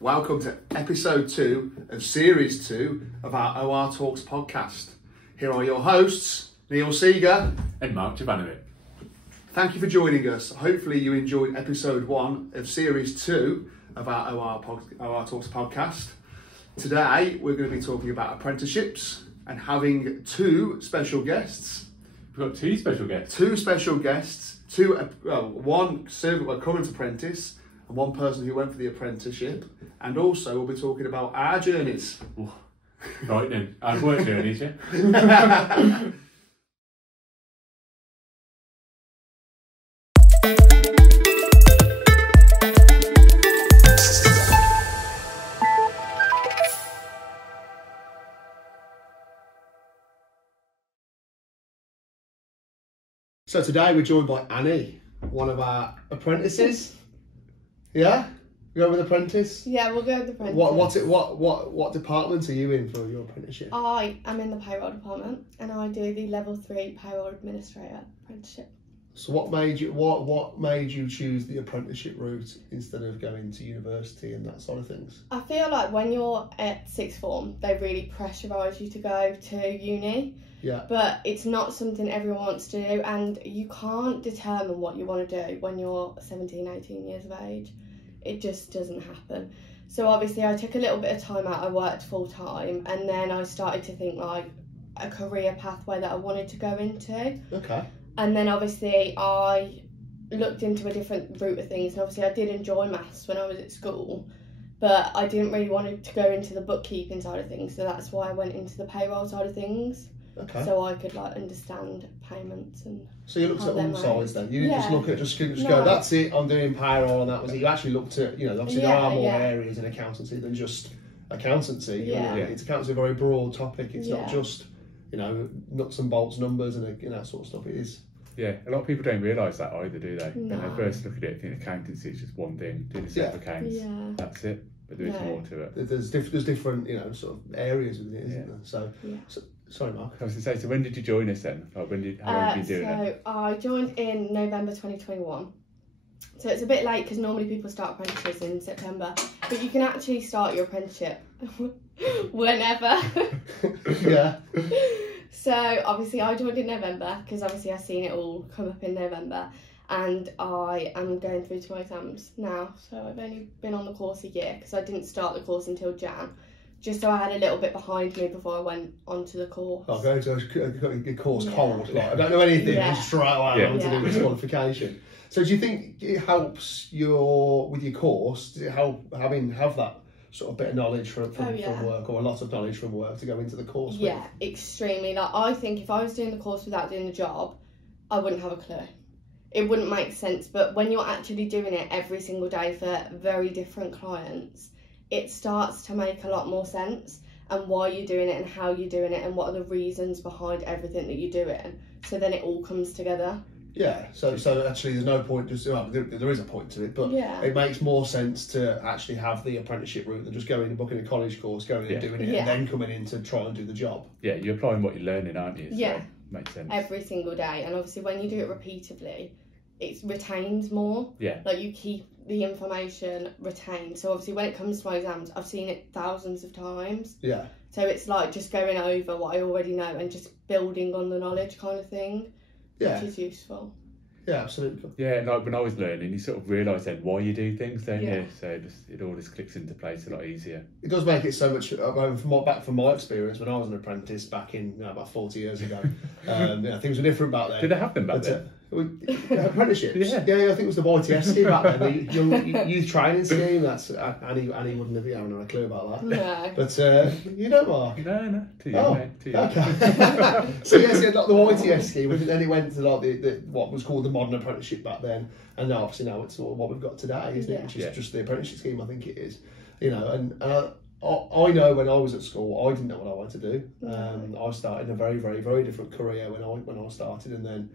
Welcome to episode 2 of series 2 of our OR Talks podcast. Here are your hosts, Neil Seeger and Mark Jovanovic. Thank you for joining us. Hopefully you enjoyed episode 1 of series 2 of our OR Talks podcast. Today we're going to be talking about apprenticeships and having 2 special guests. We've got 2 special guests. 2 special guests, one current apprentice and one person who went for the apprenticeship, and also we'll be talking about our journeys. Right then, I've worked journeys, yeah. So today we're joined by Anie, one of our apprentices. Yeah? You go with Apprentice? Yeah, we'll go with Apprentice. What department are you in for your apprenticeship? I am in the payroll department and I do the level 3 payroll administrator apprenticeship. So what made you choose the apprenticeship route instead of going to university and that sort of things? I feel like when you're at sixth form, they really pressurise you to go to uni. Yeah. But it's not something everyone wants to do, and you can't determine what you want to do when you're 17, 18 years of age. It just doesn't happen. So obviously I took a little bit of time out, I worked full time, and then I started to think like a career pathway that I wanted to go into. Okay. And then obviously I looked into a different route of things, and obviously I did enjoy maths when I was at school, but I didn't really want to go into the bookkeeping side of things, so that's why I went into the payroll side of things. Okay. So I could like understand payments and. So you looked at all sides then. You didn't just look at go. That's it. I'm doing payroll, and that was it. You actually looked at obviously there are more areas in accountancy than just accountancy. Yeah. It's accountancy a very broad topic. It's not just nuts and bolts numbers and that sort of stuff. It is. Yeah, a lot of people don't realise that either, do they? No. When they first look at it, think accountancy is just one thing, doing a set of accounts. Yeah. That's it. But there is more to it. There's different sort of areas within it, isn't there? So sorry, Mark. I was going to say, so when did you join us then? Like, how long have you been doing it? So I joined in November 2021. So it's a bit late because normally people start apprentices in September, but you can actually start your apprenticeship whenever. Yeah. So obviously I joined in November because obviously I've seen it all come up in November, and I am going through to my exams now. So I've only been on the course a year because I didn't start the course until Jan. Just so I had a little bit behind me before I went onto the course. Oh, go to a course cold. Like, I don't know anything, just straight away I want to do this qualification. So do you think it helps with your course? Does it help have that sort of bit of knowledge from work, or a lot of knowledge from work to go into the course with? Yeah, extremely. Like, I think if I was doing the course without doing the job, I wouldn't have a clue. It wouldn't make sense. But when you're actually doing it every single day for very different clients, it starts to make a lot more sense, and why you're doing it and how you're doing it and what are the reasons behind everything that you're doing. So then it all comes together. Yeah, so actually there's no point, there is a point to it, but it makes more sense to actually have the apprenticeship route than just going and booking a college course, going and doing it, and then coming in to try and do the job. Yeah, you're applying what you're learning, aren't you? So yeah, makes sense. Every single day, and obviously when you do it repeatedly, it retains more. Yeah. Like, you keep the information retained. So obviously when it comes to my exams, I've seen it thousands of times. Yeah. So it's like just going over what I already know and just building on the knowledge kind of thing, which is useful. Yeah, absolutely. Yeah, like when I was learning, you sort of realise then why you do things, don't you? So it all just clicks into place a lot easier. It does make it so much. Back from my experience when I was an apprentice back in about 40 years ago, things were different back then. Did they have them back then? Apprenticeships. Yeah, I think it was the YTS scheme back then, the young youth training scheme. That's Annie wouldn't have a clue about that. No. But Mark. No, too young, mate. Too young. Okay. So yes, like the YTS scheme, and then it went to like the what was called the modern apprenticeship back then, and now obviously it's what we've got today, isn't it? Which is just the apprenticeship scheme, I think it is. And I know when I was at school, I didn't know what I wanted to do. I started in a very, very, very different career when I started, and then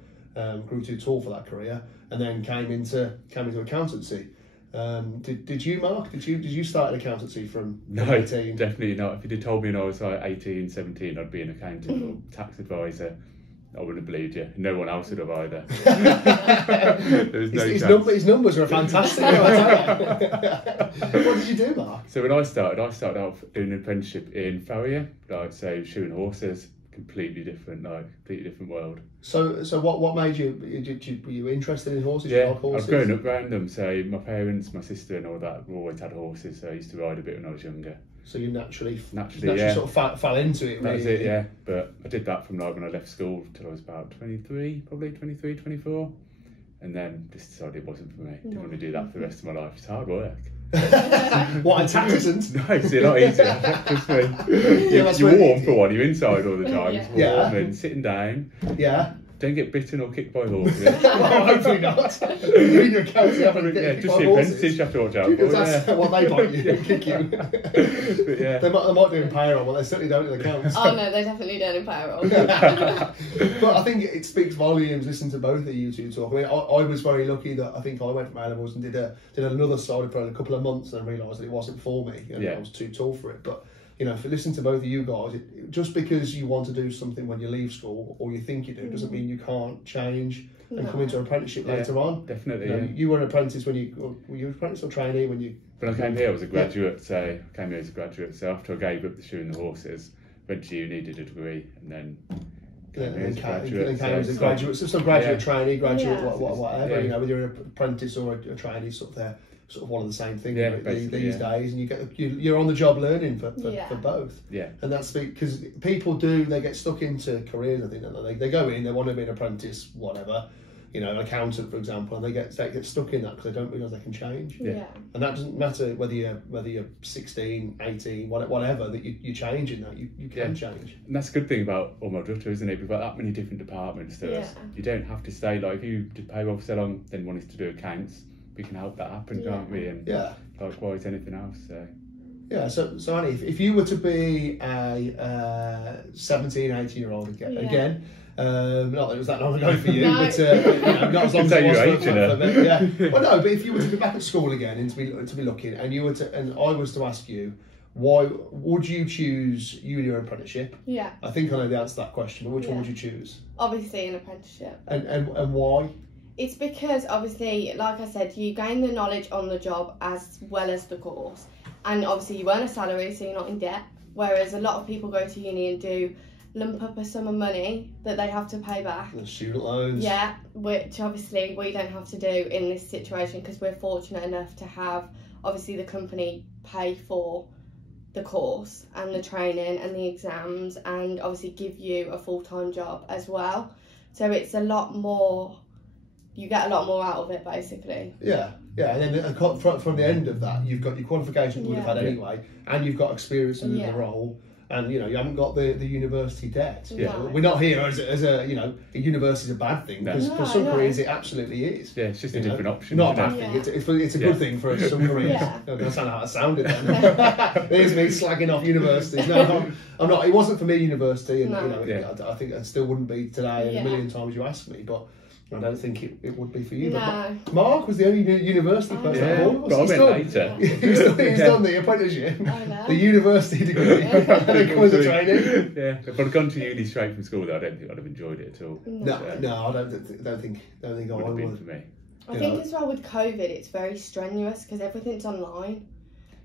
grew too tall for that career, and then came into accountancy. Did you, Mark? Did you start in accountancy from 18? Definitely not. If you'd have told me when I was like 18, 17, I'd be an accountant or tax advisor. I wouldn't have believed you. No one else would have either. There was no chance. His numbers were fantastic. What did you do, Mark? So when I started out doing an apprenticeship in farrier, like so shoeing horses. Completely different world. So what made you? Were you interested in horses? Yeah, you like horses? I've grown up around them. So my parents, my sister, and all that always had horses. So I used to ride a bit when I was younger. So you naturally yeah. sort of fell into it. Really. That's it, yeah. But I did that from like when I left school till I was about 23, 24, and then just decided it wasn't for me. Didn't want to do that for the rest of my life. It's hard work. What, and tax isn't? No, it's a lot easier. Trust me. You're warm for one. You're inside all the time. It's warm and sitting down. Yeah. Don't get bitten or kicked by horses. Well, hopefully not. You're in your accounts, you haven't get kicked by horses. Just the apprentices you have to watch out for. That's what they bite you and kick you. But yeah. They might do in payroll, but they certainly don't in accounts. Oh no, they definitely don't in payroll. But I think it speaks volumes listening to both of you two talk. I mean, I was very lucky that I think I went from A-levels and did another side for a couple of months and realised that it wasn't for me. I was too tall for it. But you know, if you listen to both of you guys, just because you want to do something when you leave school or you think you do, doesn't mean you can't change and come into an apprenticeship later on. Definitely. You were an apprentice were you an apprentice or trainee when you? When I came here, I was a graduate. So I came here as a graduate. So after I gave up the shoeing the horses, went to uni, did a degree, and then. Graduate trainee, graduate, whatever. You know, whether you're an apprentice or a trainee, they're sort of one of the same things these days, and you're on the job learning for both. Yeah, and that's because people they get stuck into careers. I think they go in, they want to be an apprentice, whatever. You know, an accountant, for example, and they get stuck in that because they don't realise they can change. Yeah. And that doesn't matter whether you're 16, 18, whatever, that you change in that. You can change. And that's a good thing about all my daughter, isn't it? We've got that many different departments to us. You don't have to stay, like, if you did payroll for so long, then wanted to do accounts, we can help that happen, can't we? And likewise anything else, so. Yeah, so Anie, if you were to be a 17, 18-year-old again, not that it was that long ago for you, but not as long as it was for me. Yeah. Well, no, but if you were to be back at school again and to be looking, and I was to ask you, why would you choose uni or apprenticeship? Yeah. I think I know the answer to that question, but which one would you choose? Obviously an apprenticeship. And why? It's because obviously, like I said, you gain the knowledge on the job as well as the course, and obviously you earn a salary, so you're not in debt. Whereas a lot of people go to uni and do lump up a sum of money that they have to pay back. The student loans. Yeah, which obviously we don't have to do in this situation because we're fortunate enough to have obviously the company pay for the course and the training and the exams, and obviously give you a full-time job as well. So it's a lot more. You get a lot more out of it, basically. Yeah, and then from the end of that, you've got your qualifications you would have had anyway, and you've got experience in the role, and you haven't got the university debt. No. We're not here as a a university's a bad thing, because for some careers it absolutely is. Yeah, it's just a different option. Not a bad thing. It's a good thing for some careers. That's not how it sounded then. There's me slagging off universities. No, I'm not. It wasn't for me, university, and I think it still wouldn't be today. And a million times you ask me, but. I don't think it would be for you. No. But Mark was the only university person of all of us. But I went later. He's done the apprenticeship, the university degree, and then come as a trainee. Yeah, if I'd gone to uni straight from school, though, I don't think I'd have enjoyed it at all. No, I don't think I would have been for me. I think as well with COVID, it's very strenuous because everything's online.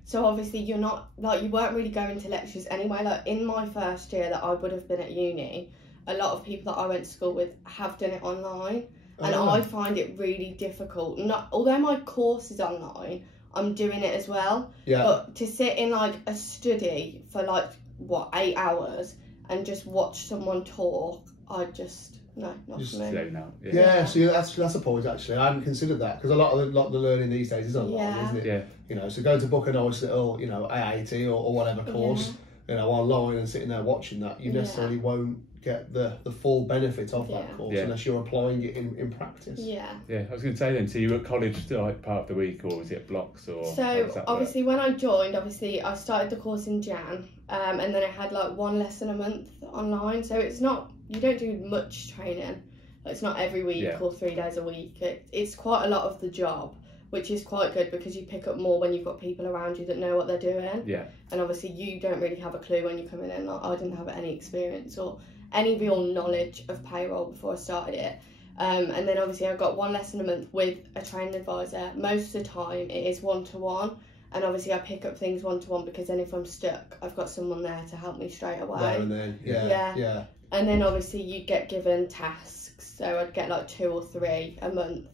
So obviously you weren't really going to lectures anyway. Like in my first year that I would have been at uni, a lot of people that I went to school with have done it online. And I find it really difficult. Although my course is online, I'm doing it as well. Yeah. But to sit in like a study for 8 hours and just watch someone talk, not for me. Zone out. Yeah. So that's a point actually. I hadn't considered that, because a lot of the learning these days is online, isn't it? Yeah. So going to book a nice little AAT or whatever course, online and sitting there watching that, you necessarily won't get the full benefit of that course unless you're applying it in practice. Yeah, I was going to say then, so you were at college part of the week, or was it blocks, or so obviously when I joined, I started the course in Jan, and then I had one lesson a month online, so it's not, you don't do much training, it's not every week or 3 days a week. It's quite a lot of the job, which is quite good because you pick up more when you've got people around you that know what they're doing. Yeah. And obviously you don't really have a clue when you're coming in. I didn't have any experience or any real knowledge of payroll before I started it. And then obviously I've got 1 lesson a month with a training advisor. Most of the time it is one-to-one, and obviously I pick up things one-to-one because then if I'm stuck, I've got someone there to help me straight away. There and then, yeah. And then obviously you get given tasks, so I'd get like 2 or 3 a month,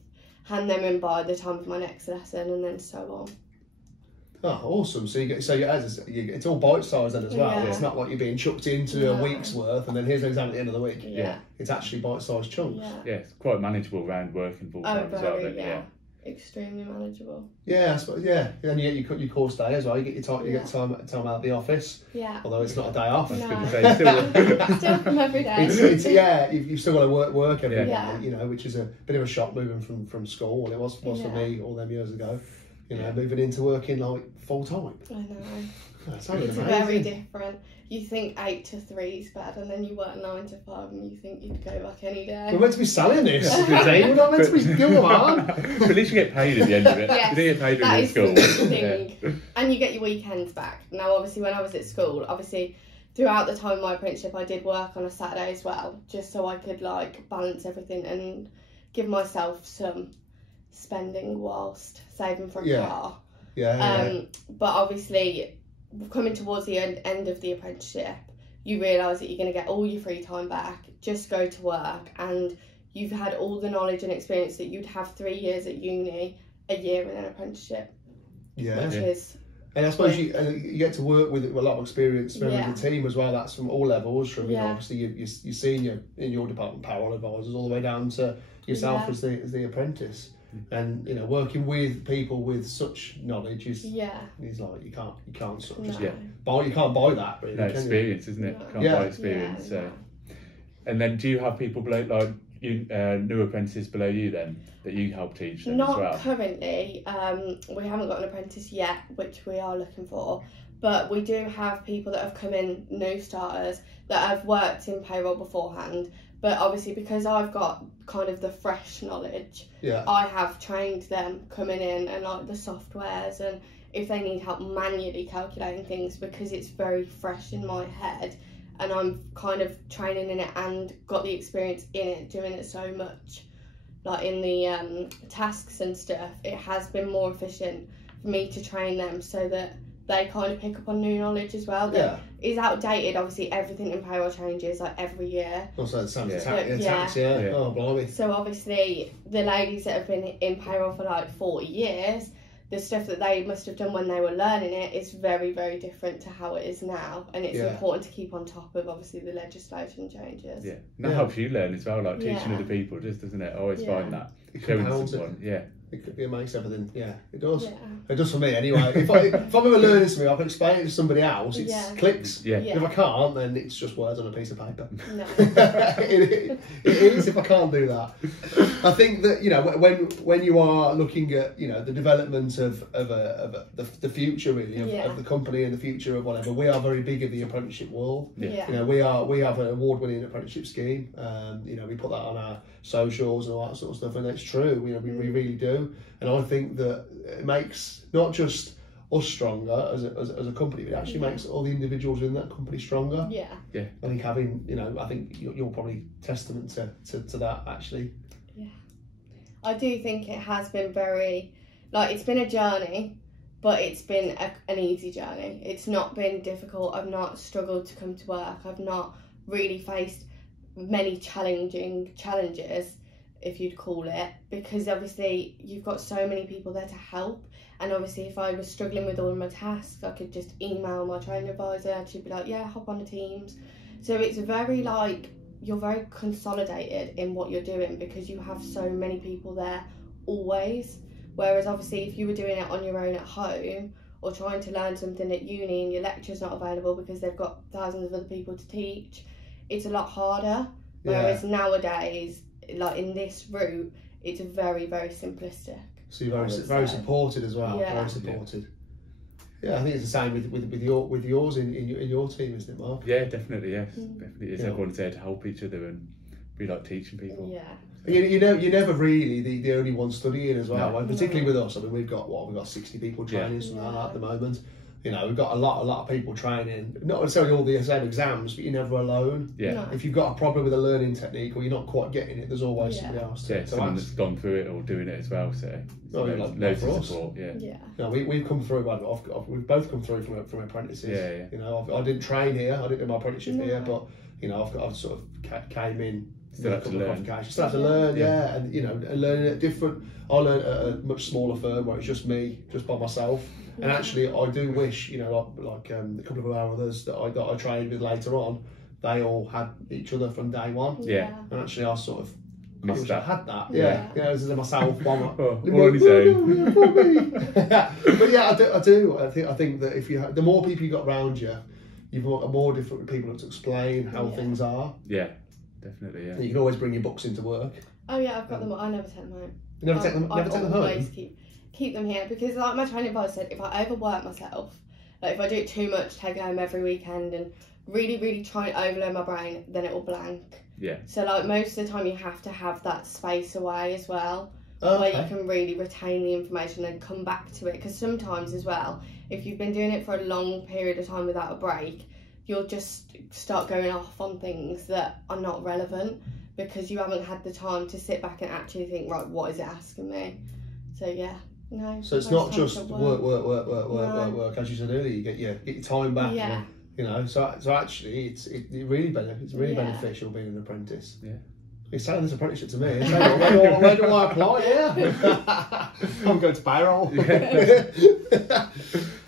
hand them in by the time of my next lesson, and then so on. Oh, awesome! So it's all bite sized then as well. Yeah. It's not like you're being chucked into a week's worth and then here's an exam at the end of the week. Yeah. It's actually bite sized chunks. Yeah, it's quite manageable around working full time as well. Yeah. Extremely manageable. Yeah, I suppose, yeah. And then you get your course day as well. You get your time. You get time out of the office. Yeah. Although it's not a day off. No. Still from every day. You've still got to work every day. You know, which is a bit of a shock moving from school. It was for me all them years ago. You know, moving into working like full time. I know. It's amazing. Very different. You think 8 to 3 is bad, and then you work 9 to 5, and you think you'd go back any day. We're meant to be selling this. We're not meant to be going on. But at least you get paid at the end of it. Yes, you don't get paid when you're at school. The thing. And you get your weekends back. Now, obviously, when I was at school, throughout the time of my apprenticeship, I did work on a Saturday as well, just so I could like balance everything and give myself some spending whilst saving for a car. But obviously, coming towards the end of the apprenticeship, you realise that you're going to get all your free time back, just go to work, and you've had all the knowledge and experience that you'd have 3 years at uni, a year in an apprenticeship. Yeah. Which is... And I suppose you get to work with a lot of experienced members of the team as well. That's from all levels, from you know, obviously your senior in your department payroll advisors all the way down to yourself as the apprentice. And you know, working with people with such knowledge is like you can't sort of you can't buy that really. No, experience, isn't it? Can't buy experience. And then do you have people below, like you, new apprentices below you then that you help teach them as well? Not currently. We haven't got an apprentice yet, which we are looking for. But we do have people that have come in, new starters, that have worked in payroll beforehand. But obviously, because I've got kind of the fresh knowledge, I have trained them coming in and like the softwares, and if they need help manually calculating things, because it's very fresh in my head and I'm kind of training in it and got the experience in it, doing it so much, like in the tasks and stuff, it has been more efficient for me to train them so that they kind of pick up on new knowledge as well. That is outdated. Obviously, everything in payroll changes like every year. Also, the same tax. Oh, blimey. So obviously, the ladies that have been in payroll for like 40 years, the stuff that they must have done when they were learning it is very, very different to how it is now. And it's important to keep on top of obviously the legislation changes. Yeah, and that helps you learn as well, like teaching other people, doesn't it? I always find that. Showing someone, it makes everything, it does. It does for me anyway. If I'm ever learning something, I can explain it to somebody else. It clicks. If I can't, then it's just words on a piece of paper. No. it is if I can't do that. I think that you know when you are looking at the development of the future really of the company and the future of whatever, we are very big in the apprenticeship world. You know, we have an award-winning apprenticeship scheme. You know, we put that on our socials and all that sort of stuff, and it's true. You know, we really do, and I think that it makes not just us stronger as a company, but it actually makes all the individuals in that company stronger. I think I think you're probably testament to that actually. I do think it has been very, it's been a journey, but it's been an easy journey. It's not been difficult. I've not struggled to come to work. I've not really faced many challenges, if you'd call it, because obviously you've got so many people there to help. And obviously if I was struggling with all of my tasks, I could just email my training advisor and she'd be like, hop on the Teams. So it's very you're very consolidated in what you're doing because you have so many people there always. Whereas obviously if you were doing it on your own at home or trying to learn something at uni and your lecture's not available because they've got thousands of other people to teach, it's a lot harder. Whereas nowadays, like in this route, it's very, very simplistic. So you're very supported as well. Very supported. Yeah, I think it's the same with yours in your team, isn't it, Mark? Yeah, definitely. Yes, definitely. Is everyone's there to help each other and be like teaching people. Yeah. You're never really the only one studying as well. No. Particularly with us. I mean, we've got 60 people training something like that at the moment. You know, we've got a lot of people training, not necessarily all the same exams, but you're never alone. Yeah. No. If you've got a problem with a learning technique or you're not quite getting it, there's always somebody else to someone that's gone through it or doing it as well. So loads of support. Yeah. No, we've come through. We've both come through from apprentices. Yeah. You know, I didn't train here. I didn't do my apprenticeship here, but you know, I've sort of came in. Still have to learn. Still have to learn, and you know, and learning at different. I learned at a much smaller firm where it's just me, just by myself. And actually, I do wish, you know, like a couple of our others that I trained with later on, they all had each other from day one. Yeah. And actually, I sort of missed that. I had that. Yeah. As myself, one. All on his own. But yeah, I do. I think that if the more people you got around you, you've got more different people to explain how things are. Yeah. Definitely, yeah. You can always bring your books into work. Oh yeah, I've got them. I never take them home. You never take them home? I always keep them here because, like my training advisor said, if I overwork myself, like if I do it too much, take it home every weekend and really try and overload my brain, then it will blank. Yeah. So like most of the time you have to have that space away as well, where you can really retain the information and come back to it. Because sometimes as well, if you've been doing it for a long period of time without a break, you'll just start going off on things that are not relevant because you haven't had the time to sit back and actually think, right, what is it asking me? So yeah, no. So it's not just work. As you said earlier, you get your time back. Yeah. You know, so actually, it's really beneficial being an apprentice. Yeah. It's selling this apprenticeship to me. Where do I apply? Yeah. I'm going to payroll.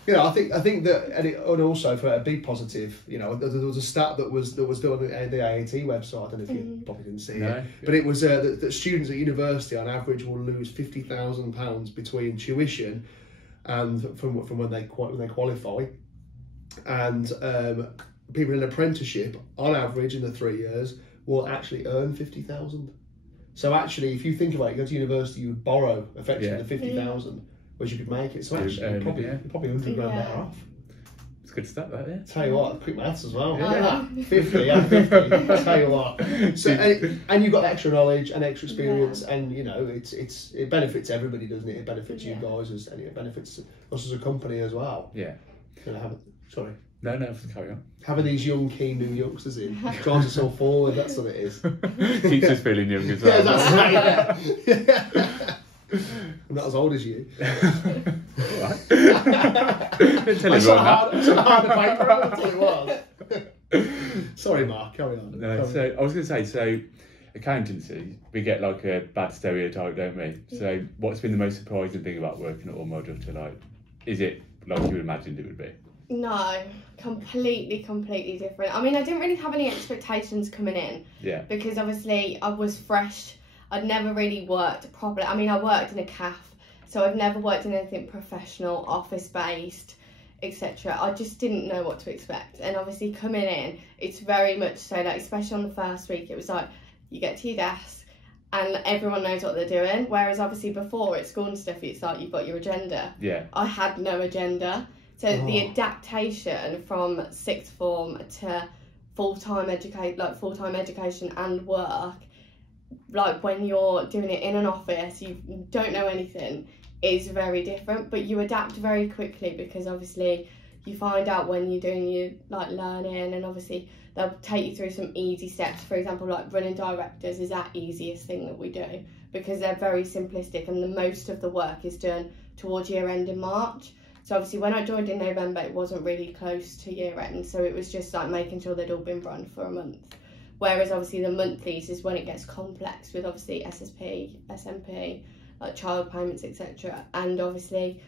You know, I think that, and also for a big positive, you know, there was a stat that was done on the AAT website. I don't know if you probably didn't see it, but it was that students at university on average will lose £50,000 between tuition and from when they qualify, and people in an apprenticeship on average in the 3 years will actually earn 50,000. So actually, if you think about it, you go to university, you would borrow effectively the 50,000. Whereas you could make it, so actually you're probably 100 grand better off. It's a good start, that, yeah. Tell you what, quick maths as well. Yeah. 50. Tell you what. So and you've got extra knowledge and extra experience, and you know it benefits everybody, doesn't it? It benefits you guys, and it benefits us as a company as well. Yeah. You know, sorry. No, carry on. Having these young, keen new youngsters in drives us all forward. That's what it is. Keeps us feeling young as well. Yeah, that's right. I'm not as old as you. Alright. Tell everyone that. I'll tell you what. Sorry, Mark, carry on. No, so I was going to say, so accountancy, we get like a bad stereotype, don't we? So what's been the most surprising thing about working at Ormo Doctor? Like, is it like you imagined it would be? No, completely different. I mean, I didn't really have any expectations coming in. Yeah. Because obviously I was fresh. I'd never really worked properly. I mean, I worked in a cafe, so I've never worked in anything professional, office-based, etc. I just didn't know what to expect. And obviously coming in, it's very much so, like, especially on the first week, it was like, you get to your desk and everyone knows what they're doing. Whereas obviously before at school and stuff, it's like you've got your agenda. Yeah. I had no agenda. So the adaptation from sixth form to full-time education and work, like when you're doing it in an office, you don't know anything, is very different, but you adapt very quickly because obviously you find out when you're doing your like learning, and obviously they'll take you through some easy steps. For example, like running directors is that easiest thing that we do because they're very simplistic and the most of the work is done towards year end in March. So obviously when I joined in November, it wasn't really close to year end, so it was just like making sure they'd all been run for a month. Whereas obviously the monthlies is when it gets complex with obviously SSP, SMP, like child payments, etc. And obviously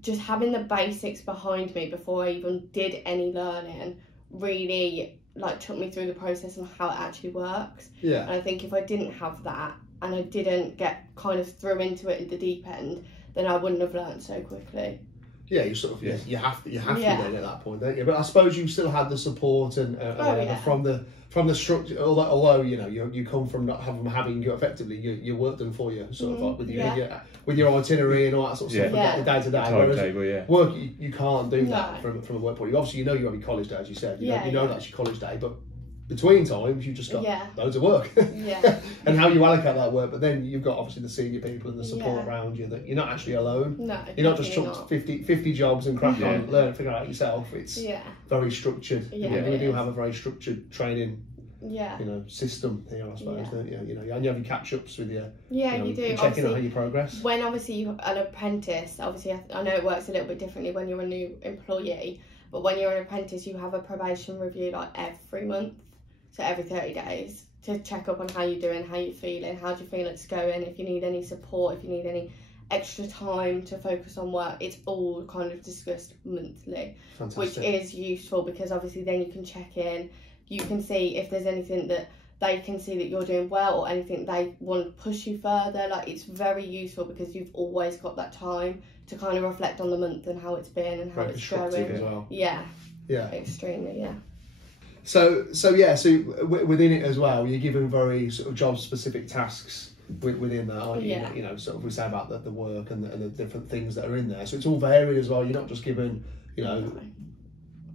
just having the basics behind me before I even did any learning really like took me through the process and how it actually works. Yeah. And I think if I didn't have that and I didn't get kind of thrown into it at the deep end, then I wouldn't have learned so quickly. Yeah, you sort of you have to then at that point, don't you? But I suppose you still had the support and from the structure. Although you know you come from not having you effectively your work done for you, sort of like with your itinerary and all that sort of stuff, day to day. Whereas work you can't do that from a work point of view. Obviously, you know you have your college day, as you said. You know that's your college day, but between times you've just got loads of work. And how you allocate that work, but then you've got obviously the senior people and the support around you, that you're not actually alone. No, you're not just chucked 50 jobs and crack on, learn, figure it out yourself. It's very structured. We do have a very structured training system here, I suppose, don't you? And you have your catch-ups with your you do, checking on how you progress. When obviously you're an apprentice, obviously I know it works a little bit differently when you're a new employee, but when you're an apprentice you have a probation review like every month, so every 30 days, to check up on how you're doing, how you're feeling, how do you feel it's going, if you need any support, if you need any extra time to focus on work. It's all kind of discussed monthly. Fantastic. Which is useful, because obviously then you can check in, you can see if there's anything that they can see that you're doing well, or anything they want to push you further. Like, it's very useful because you've always got that time to kind of reflect on the month and how it's been and how it's going. As well. Yeah, extremely. So within it as well, you're given very sort of job specific tasks within that, aren't you? You know, sort of we say about the work and the different things that are in there. So it's all varied as well. You're not just given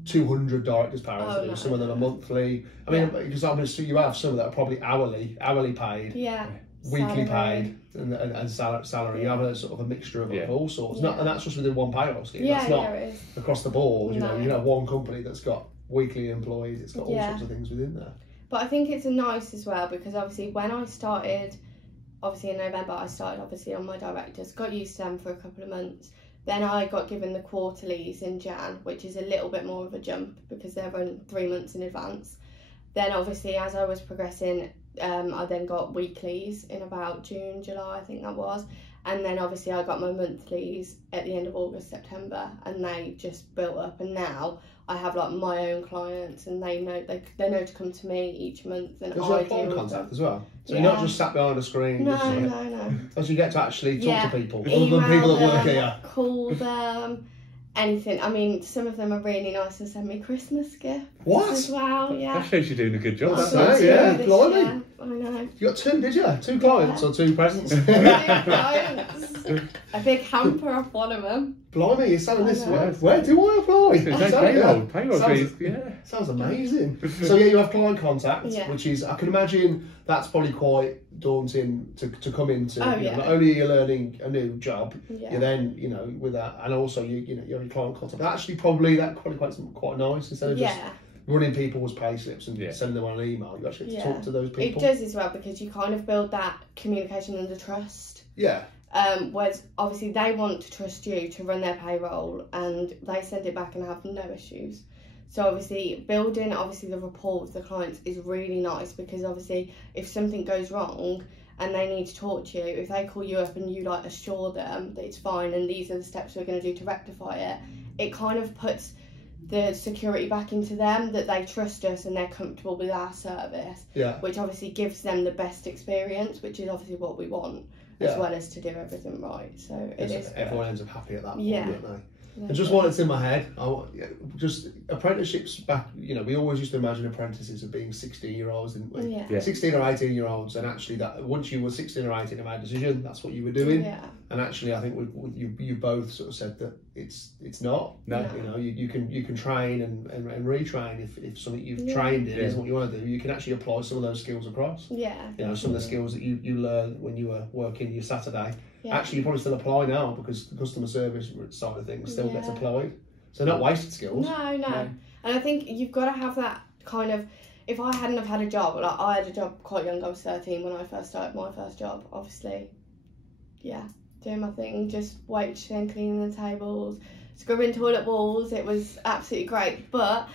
200 directors' powers. Some of them are monthly. I mean, because obviously you have some that are probably hourly paid, weekly paid, and salary. You have a sort of a mixture of all sorts. And that's just within one payroll scheme. That's not across the board. You know, you have one company that's got weekly employees. It's got all sorts of things within there. But I think it's nice as well, because obviously when I started, obviously in November, I started obviously on my directors, got used to them for a couple of months. Then I got given the quarterlies in Jan, which is a little bit more of a jump because they're run 3 months in advance. Then obviously as I was progressing, I then got weeklies in about June, July, I think that was. And then obviously I got my monthlies at the end of August, September, and they just built up. And now I have like my own clients, and they know to come to me each month. And because you have client contact as well, so you're not just sat behind a screen. No. So you get to actually talk to people, other than people that work here. Call them. Anything. I mean, some of them are really nice to send me Christmas gifts. What? As well, That shows you're doing a good job. Blimey. I know. You got two, did you? 2 clients or 2 presents? 2 clients. A big hamper off one of them. Blimey, you're selling this. Where do I apply? Payroll. Sounds amazing. So you have client contact, which is, I can imagine that's probably quite daunting to come into. Not only are you learning a new job, you then with that, and also you have your client contact. But actually, probably that quite nice, instead of just running people's pay slips and sending them on an email. You actually get to talk to those people. It does as well, because you kind of build that communication and the trust. Whereas obviously they want to trust you to run their payroll, and they send it back and have no issues. So obviously building the rapport with the clients is really nice, because obviously if something goes wrong and they need to talk to you, if they call you up and you assure them that it's fine and these are the steps we're going to do to rectify it, it kind of puts the security back into them, that they trust us and they're comfortable with our service, which obviously gives them the best experience, which is obviously what we want, as well as to do everything right. So it is everyone ends up happy at that point, don't they? And just while it's in my head, just apprenticeships back, we always used to imagine apprentices as being 16-year-olds, didn't we? 16 or 18-year-olds, and actually that once you were 16 or 18 and made a decision, that's what you were doing. And actually, I think you both sort of said that it's not. No. You can train and retrain if something you've trained in is what you want to do. You can actually apply some of those skills across. Some of the skills that you learned when you were working your Saturday. Actually, you probably still apply now, because the customer service side of things still gets applied. So not wasted skills. No. And I think you've got to have that kind of. If I hadn't have had a job, I had a job quite young. I was 13 when I first started my first job. Obviously, doing my thing, just waitressing, cleaning the tables, scrubbing toilet walls. It was absolutely great, but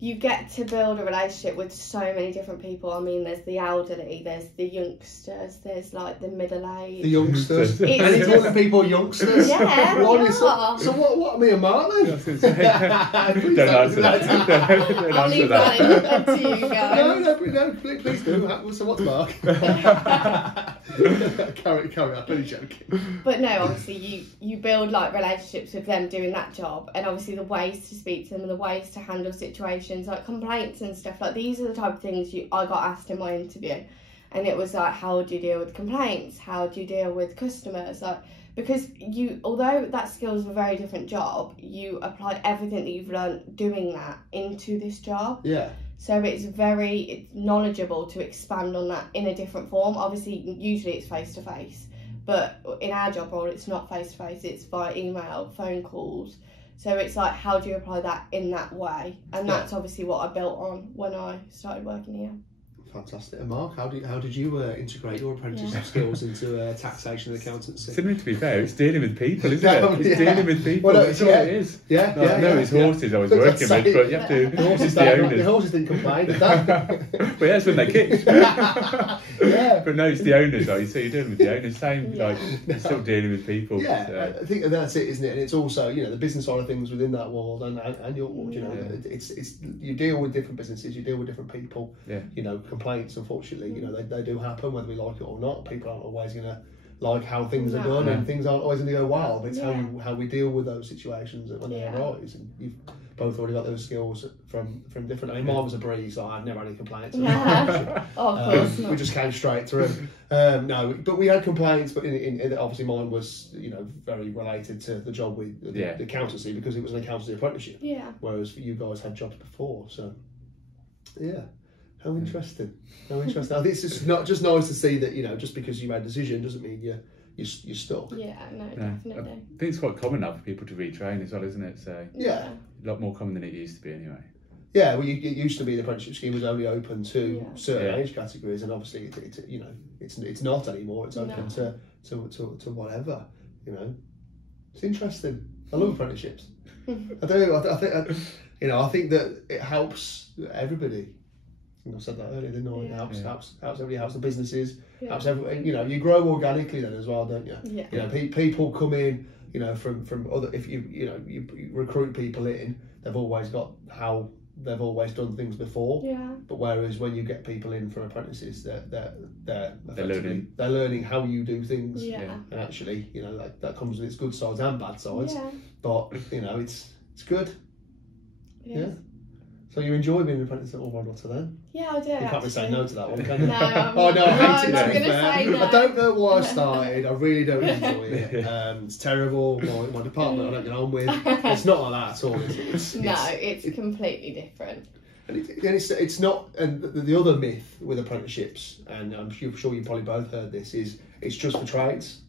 you get to build a relationship with so many different people. I mean, there's the elderly, there's the youngsters, there's the middle-aged. The youngsters. And it's all the people youngsters. Yeah, so what are me and Mark then? Don't answer that. I'll leave that to you guys. No, please do. So what's Mark? Carry on, I'm only joking. But no, obviously you build relationships with them doing that job, and obviously the ways to speak to them and the ways to handle situations like complaints and stuff. These are the type of things I got asked in my interview, and it was how do you deal with complaints? How do you deal with customers? Because although that skill is a very different job, you apply everything that you've learned doing that into this job. So it's knowledgeable to expand on that in a different form. Obviously, usually it's face to face, but in our job role, it's not face to face. It's via email, phone calls. So it's like, how do you apply that in that way? And that's obviously what I built on when I started working here. Fantastic. And Mark, how did you integrate your apprenticeship skills into taxation and accountancy? Similar, to be fair, it's dealing with people, isn't it? It's dealing with people. Well, that's what it is. Yeah, it's horses I was working with, but you have to. The horses didn't complain, did they? But that's when they kicked. But no, it's the owners. Like, so you're dealing with the owners. Same, like you're still dealing with people. Yeah, so. I think that's it, isn't it? And it's also, you know, the business side of things within that world, and your world. You know, it's you deal with different businesses, you deal with different people. Yeah. You know, complaints, unfortunately, you know, they do happen whether we like it or not. People aren't always going to like how things are done, and things aren't always going to go well. But it's how we deal with those situations when they arise. And you've both already got those skills from different. I mean, mine was a breeze. So I've never had any complaints. Of course not. We just came straight through. No, but we had complaints. But in obviously mine was, you know, very related to the job with the accountancy, because it was an accountancy apprenticeship. Yeah. Whereas you guys had jobs before, so yeah. How interesting. How interesting. I think it's just not just nice to see that, you know, just because you made a decision doesn't mean you're stuck. Yeah, no, definitely. I think it's quite common now for people to retrain as well, isn't it? So yeah, a lot more common than it used to be anyway. Yeah, well, it used to be the apprenticeship scheme was only open to certain age categories, and obviously you know, it's not anymore. It's open to whatever. You know, it's interesting. I love apprenticeships. I do. I think you know, I think that it helps everybody. I said that earlier, didn't I? It helps everybody, helps the businesses, helps everyone. You know, you grow organically then as well, don't you? Yeah. You know, people come in, you know, from other. If you recruit people in, they've always got how they've always done things before. Yeah. But whereas when you get people in from apprentices, they're learning how you do things. Yeah. And actually, you know, that comes with its good sides and bad sides. Yeah. But you know, it's good. Yeah. So you enjoy being an apprentice at Allround then? Yeah, I do. You can't really say no to that one, can you? No, I hate it. I'm going to say no. I don't know why I started. I really don't enjoy it. It's terrible. My department I don't get on with. It's not like that at all. It's completely different. And it's not. And the other myth with apprenticeships, and I'm sure you probably both heard this, is it's just for trades.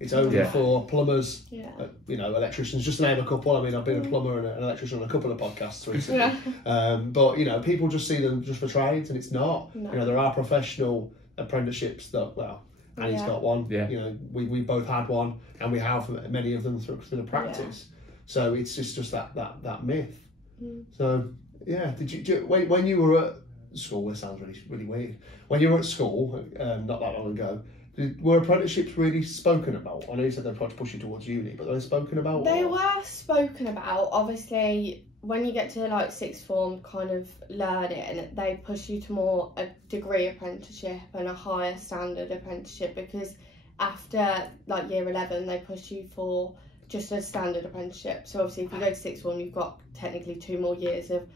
It's only for plumbers, you know, electricians, just to name a couple. I mean, I've been a plumber and an electrician on a couple of podcasts recently. But, you know, people just see them just for trades, and it's not. No. You know, there are professional apprenticeships that, well, Annie's got one. Yeah. You know, we both had one, and we have many of them through the practice. So it's just that myth. So, yeah, did you when you were at school, this sounds really weird. When you were at school, not that long ago, were apprenticeships really spoken about? I know you said they tried to push you towards uni, but were they spoken about? They were spoken about. Obviously, when you get to like sixth form, kind of learning, they push you to more a degree apprenticeship and a higher standard apprenticeship, because after like year 11, they push you for just a standard apprenticeship. So obviously, if you go to sixth form, you've got technically 2 more years of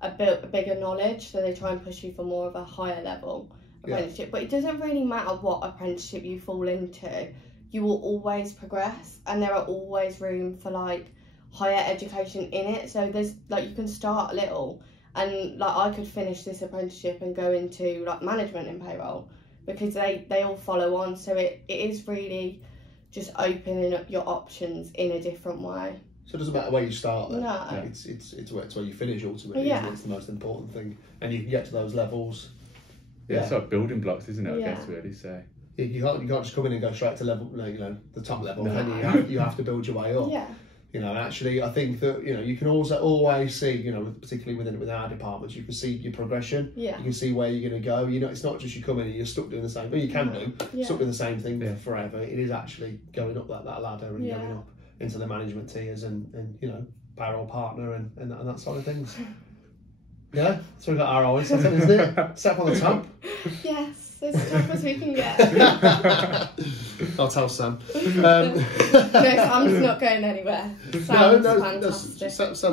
a bigger knowledge. So they try and push you for more of a higher level apprenticeship. But it doesn't really matter what apprenticeship you fall into, you will always progress, and there are always room for like higher education in it. So there's like, you can start little, and like I could finish this apprenticeship and go into like management and payroll, because they all follow on. So it is really just opening up your options in a different way. So it doesn't matter where you start then. No. It's where you finish ultimately. Yeah. It's the most important thing, and you can get to those levels. Yeah, it's like building blocks, isn't it? I guess really. So you can't just come in and go straight to level, you know, the top level. No. You have to build your way up. Yeah. You know, actually, I think that, you know, you can also always see, you know, particularly within our departments, you can see your progression. Yeah. You can see where you're going to go. You know, it's not just you come in and you're stuck doing the same. Well, you can do stuck doing the same thing forever. It is actually going up that ladder and going up into the management tiers and you know, payroll partner and that sort of things. Yeah, so we've got our always, isn't it? Step on the top. Yes, as top as we can get. I'll tell Sam. No, Sam's not going anywhere. Sam's fantastic.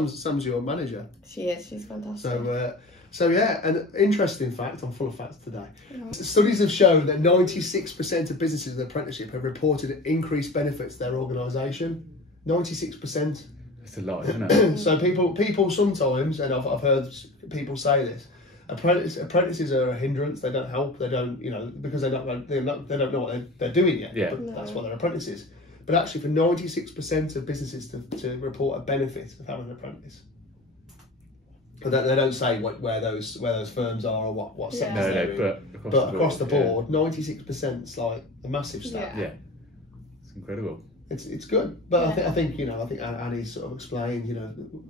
Sam's your manager. She is, she's fantastic. So yeah, an interesting fact, I'm full of facts today. Studies have shown that 96% of businesses with apprenticeship have reported increased benefits to their organisation. 96%. It's a lot, isn't it? So people sometimes, and I've heard people say this, apprentices are a hindrance. They don't help. They don't, because they don't know what they're doing yet. Yeah. But that's why they're apprentices. But actually, for 96% of businesses to report a benefit of having an apprentice, but they don't say where those firms are or what sectors they're in. But across the board, 96% is like a massive stat. Yeah, it's incredible. It's good, but I think Annie's sort of explained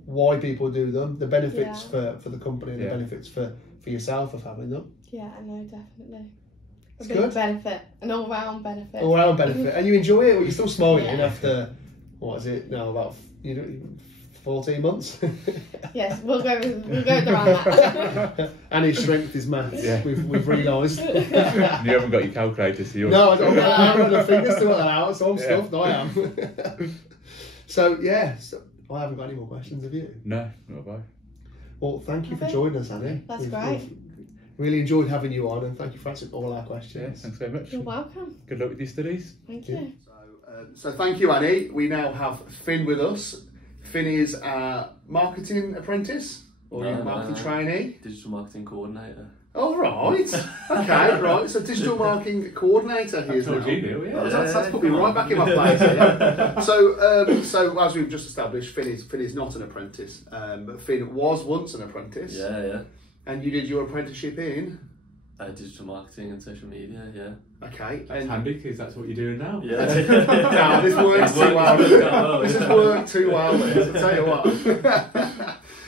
why people do them, the benefits for the company, and the benefits for yourself of having them. Yeah, I know, definitely. It's a big benefit, an all-round benefit. All-round benefit, and you enjoy it. Well, you're still smiling after what is it now? About 14 months. Yes, we'll go around that. Annie's strength is maths. Yeah. We've realised. You haven't got your calculator, so you're... No, I haven't got the fingers to work that out, so I'm stuffed. I am. So I haven't got any more questions, have you? No, not have I. Well, thank you for joining us, Annie. That's great. We've really enjoyed having you on, and thank you for answering all our questions. Yeah, thanks very much. You're welcome. Good luck with your studies. Thank you. So thank you, Annie. We now have Finn with us. Finn is a marketing apprentice or marketing trainee? Digital marketing coordinator. Oh, right. Okay, right. So digital marketing coordinator here now. That's put me right back in my place. Yeah. So as we've just established, Finn is not an apprentice, but Finn was once an apprentice. Yeah. And you did your apprenticeship in? Digital marketing and social media, yeah. Okay. That's handy because that's what you're doing now. Yeah. No, this works too well. This has worked too well, I'll tell you what.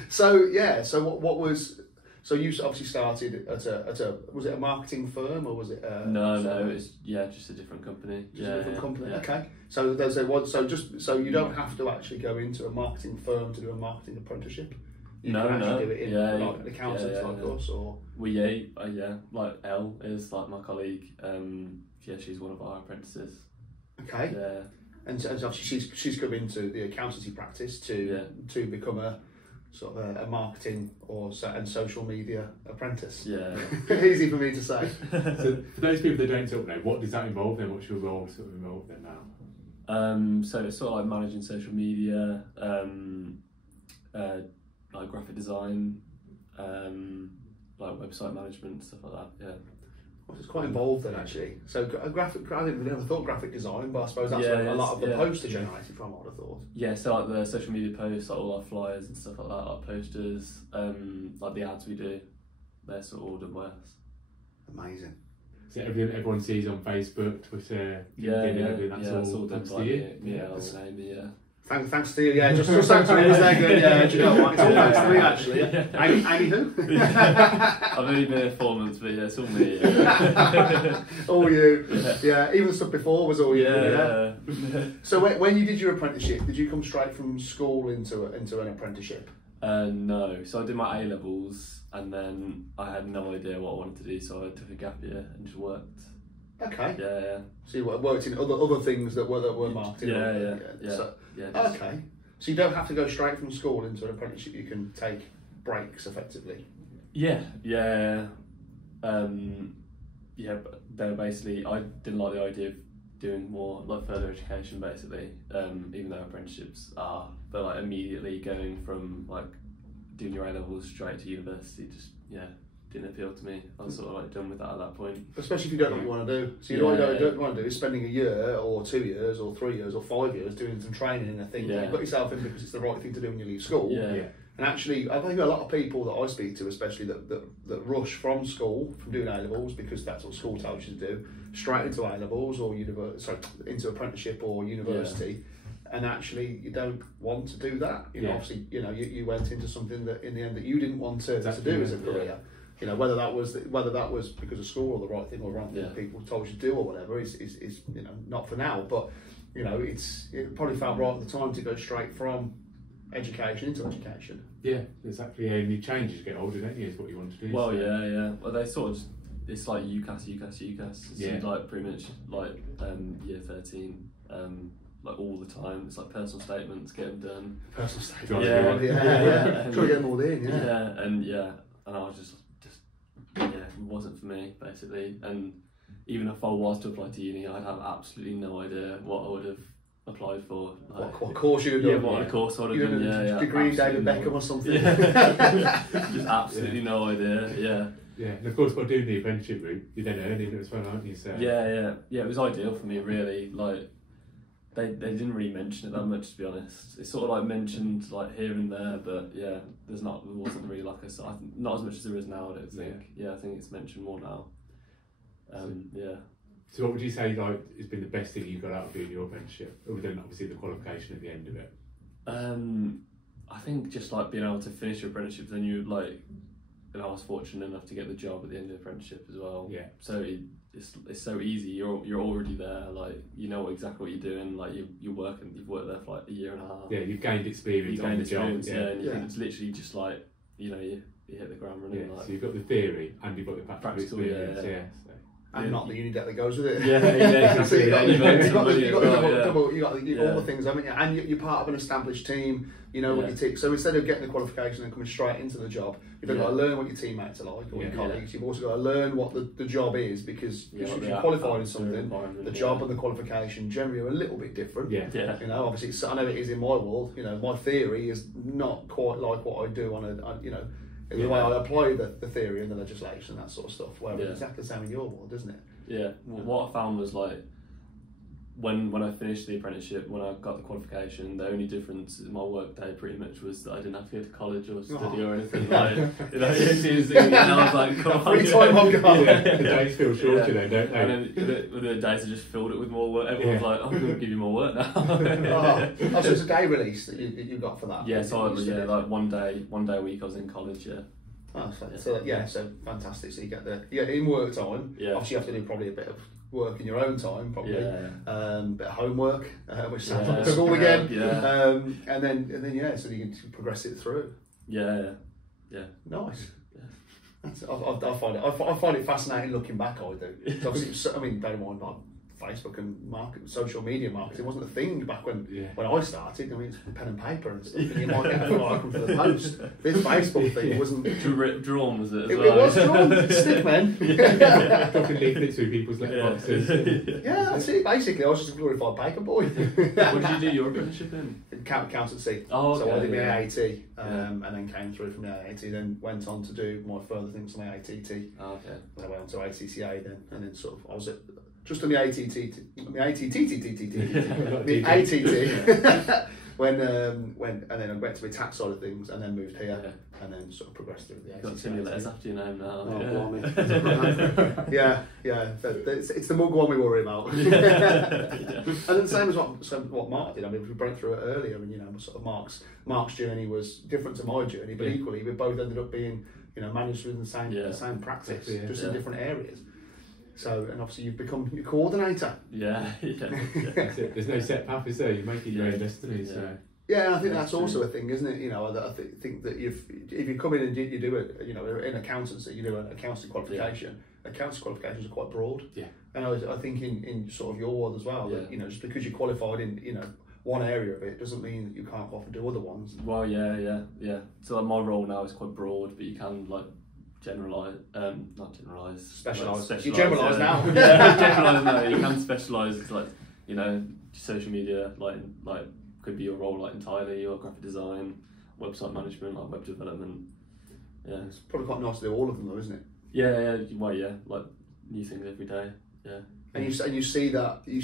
So what was... So you obviously started at a was it a marketing firm or was it No, it's just a different company. Just a different company. Yeah. Okay. So there's so you don't have to actually go into a marketing firm to do a marketing apprenticeship. You can actually do it in like an accountant like us or like Elle is like my colleague. She's one of our apprentices. Okay. Yeah. And so obviously she's come into the accountancy practice to become a sort of a marketing and social media apprentice. Yeah. Easy for me to say. So for those people that don't sort of know, what does that involve then? What's your role sort of involved in now? So it's sort of like managing social media, like graphic design, like website management, stuff like that. Yeah. Well, it's quite involved then actually. So I never thought graphic design, but I suppose that's where a lot of the posts are generated from, I would have thought. Yeah, so like the social media posts, like all our flyers and stuff like that, like posters, like the ads we do, they're sort of all done by us. Amazing. So everyone sees on Facebook, Twitter, that's all done by me. Yeah. Thanks to you, just thanks to me, do you know what? It's all thanks to me actually. Anie who? I've only been here 4 months, but it's all me. All you. Yeah, even the stuff before was all you. Yeah. So when you did your apprenticeship, did you come straight from school into an apprenticeship? No, so I did my A levels and then I had no idea what I wanted to do, so I took a gap year and just worked. Okay. Yeah. So you worked in other things that were marketing. Okay. So you don't have to go straight from school into an apprenticeship. You can take breaks effectively. Yeah. But then basically, I didn't like the idea of doing more like further education. Basically, even though apprenticeships are, but like immediately going from like doing your A levels straight to university, just didn't appeal to me. I was sort of like done with that at that point. Especially if you don't know what you want to do. So what you don't want to do is spending a year or 2 years or 3 years or 5 years doing some training in a thing that you've got yourself in because it's the right thing to do when you leave school. And actually, I think a lot of people that I speak to, especially that rush from school, from doing A levels because that's what school tells you to do, straight into A levels or into apprenticeship or university. And actually, you don't want to do that. Obviously, you went into something that in the end that you didn't want to do as a career. Whether that was because of school or the right thing or wrong thing that people told you to do or whatever is not for now. But it probably felt right at the time to go straight from education into education. Yeah, exactly. And you change as you get older, don't you? Is what you want to do. Well, so. Well, they sort of it's like UCAS. It's like pretty much like year 13. Like all the time, it's like personal statements, get them done. Personal statements, trying to get them all in, and I was just it wasn't for me basically. And even if I was to apply to uni, I'd have absolutely no idea what I would have applied for. Like, what course you'd have done? What course I'd have done, degree David Beckham or something. Just absolutely no idea, Yeah, and of course by doing the apprenticeship route, you're then earning it as well, aren't you? So yeah, it was ideal for me really. Like they didn't really mention it that much, to be honest. It's sort of like mentioned like here and there, but yeah, there wasn't really like not as much as there is now, I don't think. Yeah, I think it's mentioned more now. Yeah. So what would you say like has been the best thing you got out of doing your apprenticeship, other than obviously the qualification at the end of it? I think just like being able to finish your apprenticeship, then you like, and I was fortunate enough to get the job at the end of the apprenticeship as well. Yeah. So it's so easy. You're already there. Like you know exactly what you're doing. Like you've worked there for like a year and a half. Yeah, you've gained experience on the job. Yeah, and it's literally just like you hit the ground running. Yeah. Like, so you've got the theory and you've got the practical experience. Yeah. And not the uni debt that goes with it. Yeah, exactly. You've got all the things, haven't you? And you're part of an established team. You know what your team. So instead of getting the qualification and coming straight into the job, you've got to learn what your teammates are like or your colleagues. You've also got to learn what the job is because if you're qualified in something, the job and the qualification generally are a little bit different. Yeah. You know, obviously, I know it is in my world. You know, my theory is not quite like what I do the way I apply the theory and the legislation, that sort of stuff. Well, it's exactly the same in your world, isn't it? Yeah. Well, what I found was like when I finished the apprenticeship, when I got the qualification, the only difference in my work day pretty much was that I didn't have to go to college or study or anything. Like, and I was like, come on. Free time I've got. The days feel shorter then, don't they? And then the days I just filled it with more work. Everyone's like, I'm going to give you more work now. So it's a day release that you got for that? Yeah, so like one day a week I was in college, So fantastic. So you get in work time. Yeah. Obviously, you have to do probably a bit of work in your own time, probably. Yeah. Bit of homework, which sounds like school again. And then so you can progress it through. Yeah. Nice. Yeah. I find it fascinating looking back. I do. So obviously, bear in mind, like Facebook and social media marketing wasn't a thing back when I started. I mean, it's pen and paper and stuff, and you might get an icon for the post. This Facebook thing wasn't drawn, was it? It was drawn, stick men. Dropping leaflets through people's letterboxes. Yeah, that's it. Basically, I was just a glorified paper boy. What did you do your apprenticeship in? Accountancy. Oh, okay, so I did my AAT, and then came through from the AAT. Then went on to do my further things on my ATT. Oh, okay. Then I went on to ACCA then, and then sort of I was at. Just on the ATT, when and then I went to the tax side of things, and then moved here, and then sort of progressed through the ATT. Got 2 letters after your name now. It's the mug one we worry about. And then same as what Mark did. I mean, we broke through it earlier, and sort of Mark's journey was different to my journey, but equally we both ended up being managed within the same practice, just in different areas. So, and obviously you've become your coordinator. Yeah. There's no set path, is there? You're making your own destiny. So. Yeah, and I think that's also a thing, isn't it? I think that if you come in and you do it, in accountancy, you do an accountancy qualification. Accountancy qualifications are quite broad. Yeah. And I think in sort of your world as well, that just because you're qualified in one area of it doesn't mean that you can't often do other ones. Well, yeah. So my role now is quite broad, but you can specialise. You generalise now. Generalise now. You can specialise social media, like could be your role entirely, or graphic design, website management, web development. Yeah, it's probably quite nice to do all of them though, isn't it? Yeah. Well, like new things every day. Yeah. And you see that you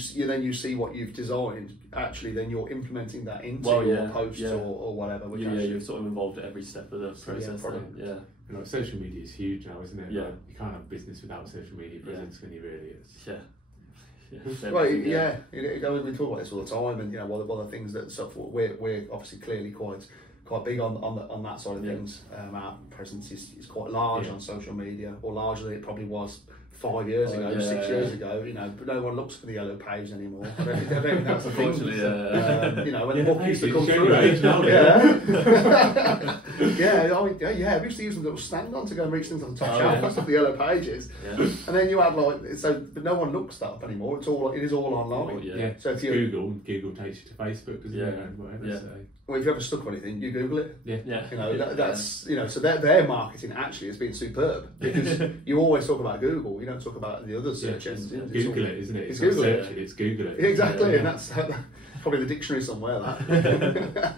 see what you've designed. Actually, then you're implementing that into your posts or whatever. Which you're sort of involved at every step of the process. Social media is huge now, isn't it? Yeah. Like, you can't have business without social media presence, can you really? We talk about this all the time, and one of the things that we're obviously clearly quite big on that side of things. Our presence is quite large on social media, or larger than it probably was 5 years ago, 6 years ago. But no one looks for the yellow page anymore. I don't think that's the thing. When the book used to come through. We used to use a little stand on to go and reach things on the top shelf. That's what the yellow pages. And then you have but no one looks that up anymore. It is all online. So if Google takes you to Facebook, doesn't it? And whatever. Well, if you're ever stuck on anything, you Google it. Yeah. You know, that's you know, so their marketing actually has been superb because you always talk about Google, you don't talk about the other search engines. Google it, isn't it? It's Google it. It's Google it. Exactly, and that's probably the dictionary somewhere. That,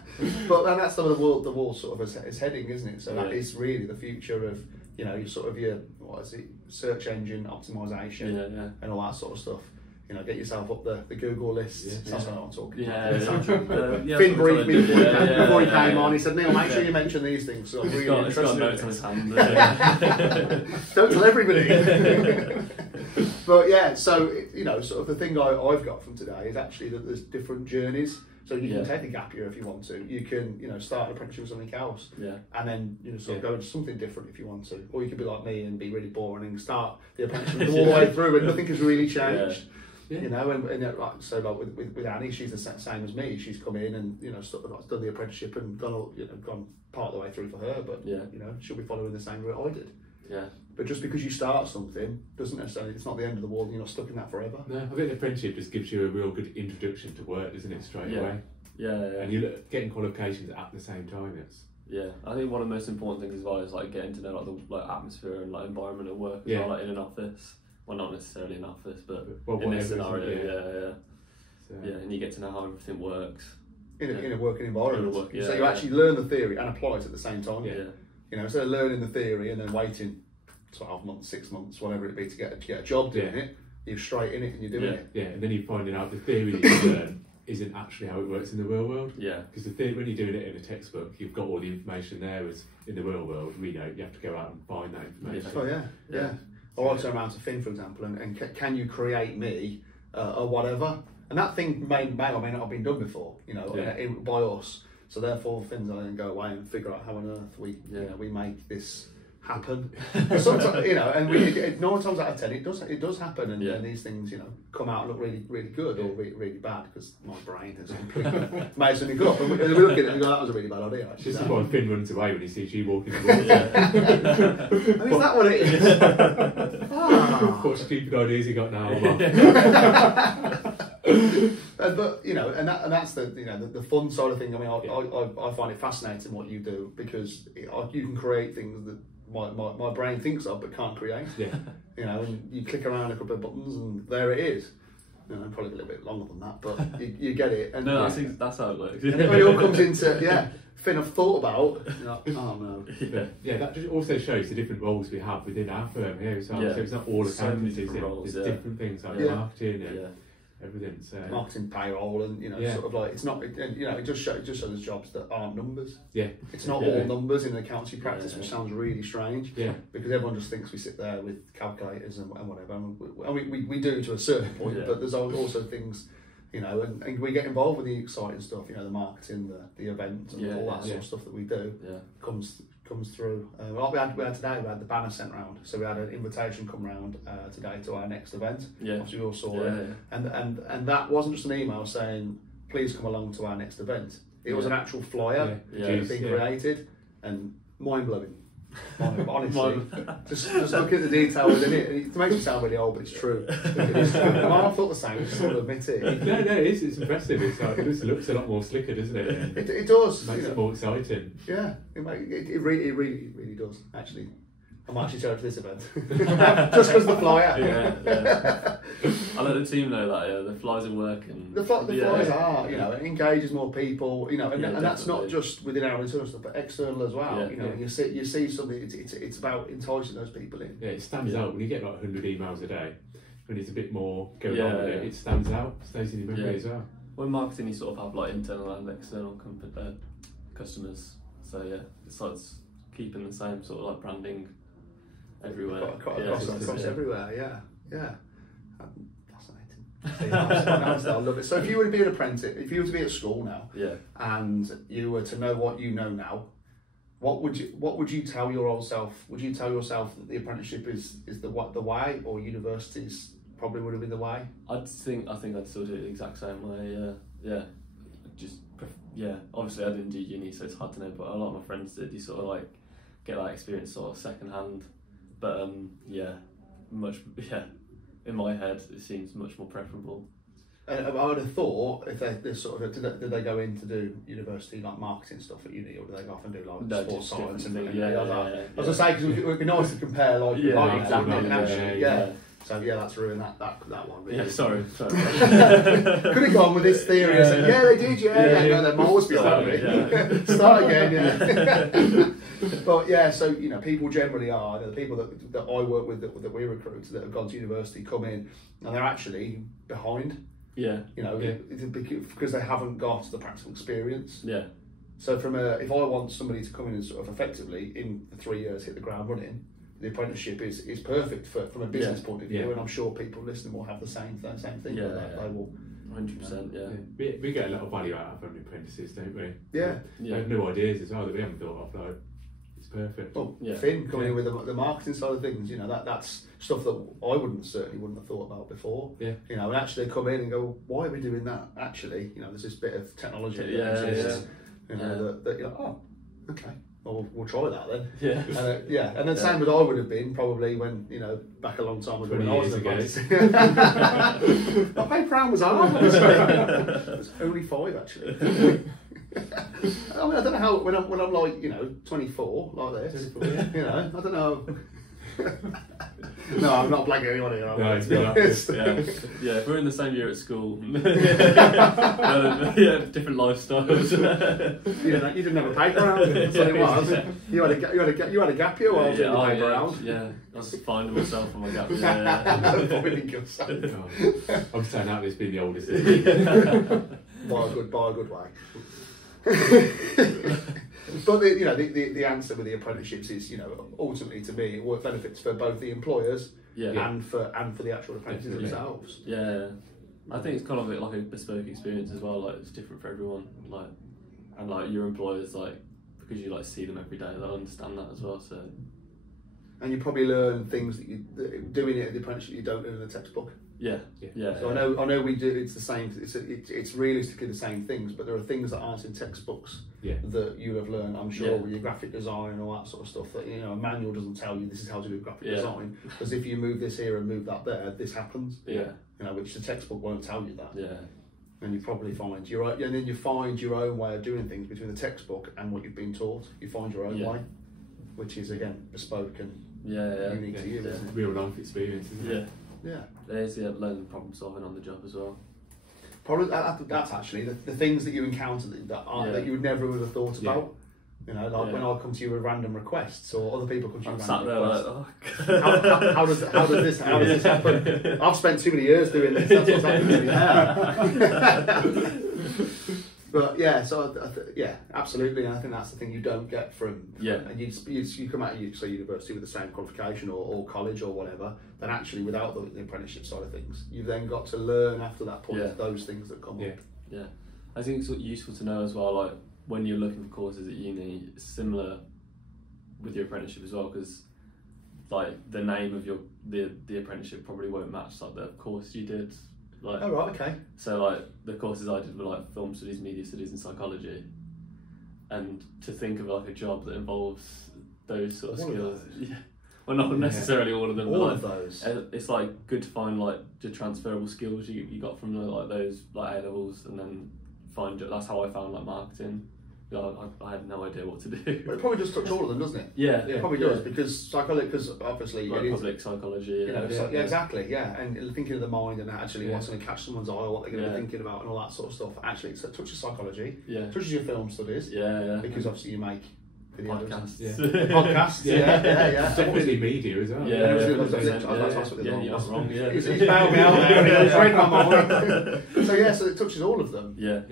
but then that's the world sort of is heading, isn't it? So that is really the future of your sort of your search engine optimization and all that sort of stuff. You know, get yourself up the Google list. That's what I'm talking about. Finn briefed me before he came on. He said, "Neil, make sure you mention these things." So I'm really interested. He's got notes on his hand. Don't tell everybody. But yeah, so sort of the thing I've got from today is actually that there's different journeys. So you can take a gap year if you want to. You can start an apprenticeship with something else, and then sort of go into something different if you want to. Or you could be like me and be really boring and start the apprenticeship all the way through, and nothing has really changed. You know, and like with Annie, she's the same as me. She's come in and done the apprenticeship and gone part of the way through for her. But she'll be following the same route I did. Yeah. But just because you start something doesn't necessarily, it's not the end of the world and you're not stuck in that forever. No, I think the apprenticeship just gives you a real good introduction to work, doesn't it, straight away? Yeah. And you're getting qualifications at the same time. I think one of the most important things as well is like getting to know the atmosphere and environment of work as well, like in an office. Well, not necessarily an office, but in this scenario, and you get to know how everything works. In a working environment. So you actually learn the theory and apply it at the same time. Instead of learning the theory and then waiting 12 months, 6 months, whatever it be to get a job doing it, you're straight in it and you're doing it. Yeah, and then you're finding out the theory that you learn isn't actually how it works in the real world. Yeah. Because the theory, when you're doing it in a textbook, you've got all the information there. As in the real world, you have to go out and find that information. Oh yeah. Or I turn around to Finn, for example, and can you create me or whatever? And that thing may or may not have been done before, by us. So therefore, Finn's going to go away and figure out how on earth we make this happen. Sometimes, and 9 times out of 10 it does happen, and these things come out and look really really good or really bad because my brain has completely made something up. And we look at it and go, that was a really bad idea. Actually, this is why Finn runs away when he sees you walking the wall. And is that what it is? What stupid ideas he got now? But that's the fun side of things. I mean, I find it fascinating what you do because you can create things that my brain thinks of but can't create. And you click around a couple of buttons and there it is. Probably a little bit longer than that, but you get it. And that's how it works. And it all comes into thing I've thought about. Oh no. That just also shows the different roles we have within our firm here as well. So it's not all accountancy. There's different things like marketing and everything. So marketing, payroll, and sort of like it's not. It just shows jobs that aren't numbers. It's not all numbers in an accountancy practice, which sounds really strange. Because everyone just thinks we sit there with calculators and whatever, and we do to a certain point. But there's also things. And we get involved with the exciting stuff. The marketing, the events, and all that sort of stuff that we do comes through. We had today. We had the banner sent round, so we had an invitation come round today to our next event. Obviously, we all saw it, and that wasn't just an email saying please come along to our next event. It was an actual flyer being created, and mind blowing. Honestly, just look at the detail within it. It makes me sound really old, but it's true. It's true. I thought the same. Just sort of admit it. No, it's impressive. It just looks a lot more slicker, doesn't it? It does. Makes it more exciting. Yeah, it really does. Actually, I might actually show up to this event just because the flyer. I let the team know that the flyers are working. The flyers are, it engages more people, and that's not just within our internal stuff, but external as well. You see something. It's about enticing those people in. Yeah, it stands out when you get like 100 emails a day. When it's a bit more going on with it, it stands out, stays in your memory as well. Well, in marketing, you sort of have like internal and external customers. So it's keeping the same sort of like branding everywhere. Across everywhere, fascinating. I love it. So if you were to be an apprentice, if you were to be at school now, and you were to know what you know now, what would you tell your old self? Would you tell yourself that the apprenticeship is the way, or universities probably would have been the way? I think I'd still do it the exact same way. Obviously I didn't do uni, so it's hard to know. But a lot of my friends did. You sort of like get that experience sort of second hand. But in my head, it seems much more preferable. And I would have thought if they're sort of did they go in to do university like marketing stuff at uni, or do they go off and do like sports science and things? I was gonna say because it would be nice to compare like exactly. So that's ruined that one. Really. Yeah, sorry. Could have gone with this theory and said, they did, no, they're miles behind me. Start again, But so people generally are the people that I work with that we recruit that have gone to university come in and they're actually behind. Yeah. Because they haven't got the practical experience. Yeah. So if I want somebody to come in and sort of effectively in the 3 years hit the ground running, the apprenticeship is perfect from a business point of view, and I'm sure people listening will have the same thing. Yeah, they will. 100%. Yeah. We get a lot of value out of from the apprentices, don't we? Yeah. They have new ideas as well that we haven't thought of. Like, it's perfect. Well, Finn coming in with the marketing side of things, that's stuff that I certainly wouldn't have thought about before. Yeah. And actually come in and go, why are we doing that? Actually, there's this bit of technology that exists. That you're like, oh, okay. Well, we'll try that then. Yeah. And then same as I would have been probably when back a long time ago when I was my paper round was hard. It was only 5 actually. I mean, I don't know how when I'm like 24 like this. 24, I don't know. No, I'm not blaming anyone here. To be honest. If we're in the same year at school, different lifestyles. You didn't have a paper round. That's what it was. You had a gap year while I was in the paper round. Yeah, I was finding myself on my gap year. I'm saying out this being the oldest. By a good way. But the answer with the apprenticeships is ultimately to me it benefits for both the employers and for the actual apprentices themselves. Yeah, I think it's kind of like a bespoke experience as well. Like it's different for everyone. And your employers because you see them every day, they'll understand that as well. So. And you probably learn things that doing it at the apprenticeship you don't learn in the textbook. Yeah. So I know we do. It's the same. It's realistically the same things, but there are things that aren't in textbooks that you have learned. I'm sure with your graphic design and all that sort of stuff. That a manual doesn't tell you this is how to do graphic design. Because if you move this here and move that there, this happens. Yeah. Which the textbook won't tell you that. Yeah. And you probably find and then you find your own way of doing things between the textbook and what you've been taught. You find your own way, which is again bespoke and unique to you. Isn't it? Real life experience, isn't it? Yeah. There's learning problem solving on the job as well. Probably that's actually the things that you encounter that you would never would have thought about. When I come to you with random requests, or other people come to you with random requests. How does this happen? I've spent too many years doing this. That's what's happened to me now. But absolutely. And I think that's the thing you don't get from. And you come out of university with the same qualification or college or whatever. Then actually, without the apprenticeship side of things, you've then got to learn after that point those things that come up. Yeah, I think it's useful to know as well. When you're looking for courses at uni, it's similar with your apprenticeship as well, because the name of the apprenticeship probably won't match the course you did. Oh right, okay. So the courses I did were film studies, media studies, and psychology. And to think of a job that involves those sort of skills, well, not necessarily all of them. All of those. It's good to find the transferable skills you got from those A levels, and then that's how I found marketing. I had no idea what to do. But it probably does touch all of them, doesn't it? Yeah, it probably does because obviously public psychology. Exactly. And thinking of the mind and actually what's going to catch someone's eye, what they're going to be thinking about, and all that sort of stuff. Actually, it touches psychology. Yeah. Touches your film studies. Yeah. Because obviously you make videos. Podcasts. Yeah. Definitely media as well. You're not wrong. He's bailed me out there. He's read my mind. So it touches all of them. Yeah.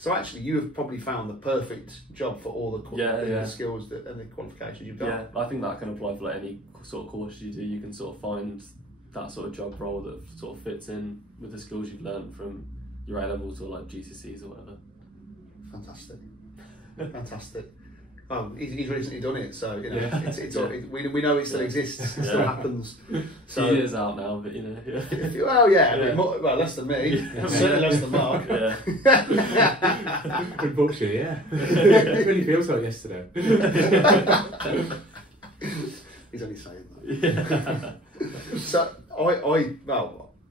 So actually, you have probably found the perfect job for all the skills and the qualifications you've got. Yeah, I think that can apply for any sort of course you do. You can sort of find that sort of job role that sort of fits in with the skills you've learned from your A levels or GCSEs or whatever. Fantastic. He's recently done it, so we know it still exists. It still happens. So years out now, but well, less than me. Certainly less than Mark. Unfortunately, it really feels like yesterday. He's only saying that. So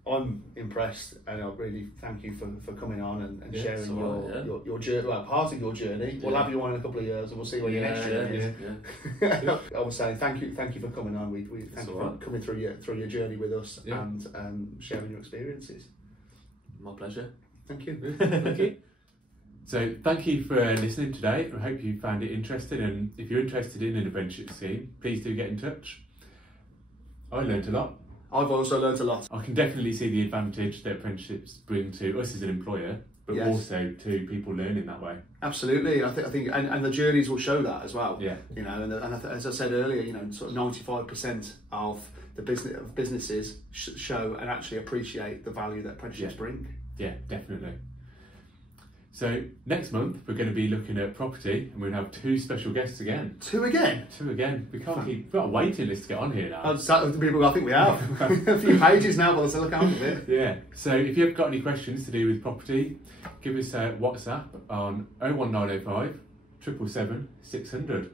I'm impressed, and I really thank you for coming on and sharing your journey, well, part of your journey. We'll have you on in a couple of years, and we'll see what your next journey is. I was saying thank you for coming on. We thank you for coming through your journey with us and sharing your experiences. My pleasure. Thank you. Thank you. So thank you for listening today. I hope you found it interesting, and if you're interested in an apprenticeship scheme, please do get in touch. I learned a lot. I've also learnt a lot. I can definitely see the advantage that apprenticeships bring to us as an employer, but also to people learning that way. Absolutely, I think, and the journeys will show that as well. Yeah. You know, and as I said earlier, you know, sort of 95% of the businesses show and actually appreciate the value that apprenticeships bring. Yeah, definitely. So next month we're going to be looking at property, and we're going to have 2 special guests again. 2 again? 2 again. We can't keep. We've got a waiting list to get on here now. People, I think we have a few pages now. By the look out of it. Yeah. So if you've got any questions to do with property, give us a WhatsApp on 01905 777 600.